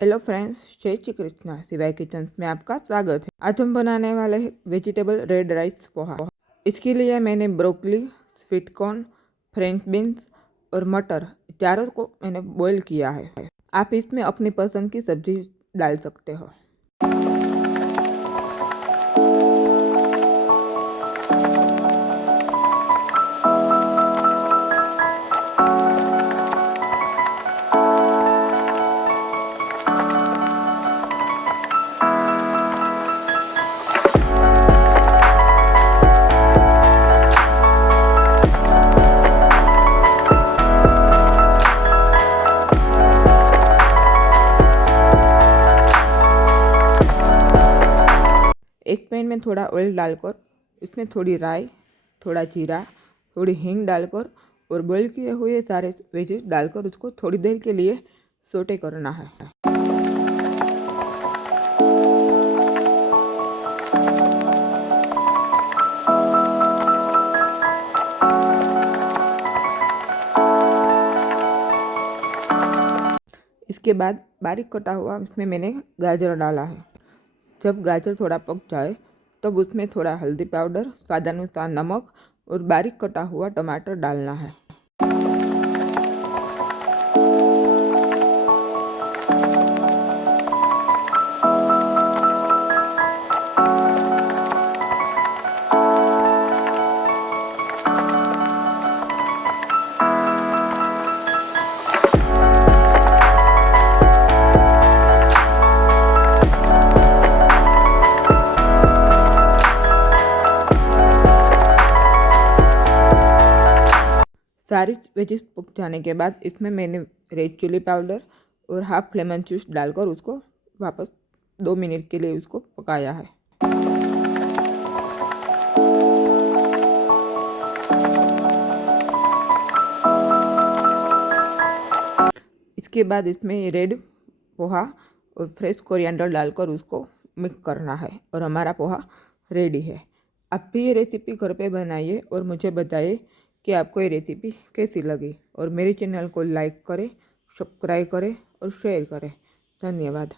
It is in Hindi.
हेलो फ्रेंड्स, जय श्री कृष्णा। शिवाय किचन में आपका स्वागत है। आज हम बनाने वाले हैं वेजिटेबल रेड राइस पोहा। इसके लिए मैंने broccoli, sweet corn, French beans और मटर चारों को मैंने बॉईल किया है। आप इसमें अपनी पसंद की सब्जी डाल सकते हो। एक पैन में थोड़ा ऑयल डालकर इसमें थोड़ी राई, थोड़ा जीरा, थोड़ी हींग डालकर और बॉईल किए हुए सारे वेजेस डालकर उसको थोड़ी देर के लिए सोटे करना है। इसके बाद बारीक कटा हुआ इसमें मैंने गाजर डाला है। जब गाजर थोड़ा पक जाए तब उसमें थोड़ा हल्दी पाउडर, स्वादानुसार नमक और बारीक कटा हुआ टमाटर डालना है। सारी वेजिस पक जाने के बाद इसमें मैंने रेड चिली पाउडर और हाफ लेमन जूस डालकर उसको वापस 2 मिनट के लिए उसको पकाया है। इसके बाद इसमें रेड पोहा और फ्रेश कोरिएंडर डालकर उसको मिक्स करना है और हमारा पोहा रेडी है। आप भी ये रेसिपी घर पे बनाइए और मुझे बताइए कि आपको ये रेसिपी कैसी लगी और मेरे चैनल को लाइक करें, सब्सक्राइब करें और शेयर करें। धन्यवाद।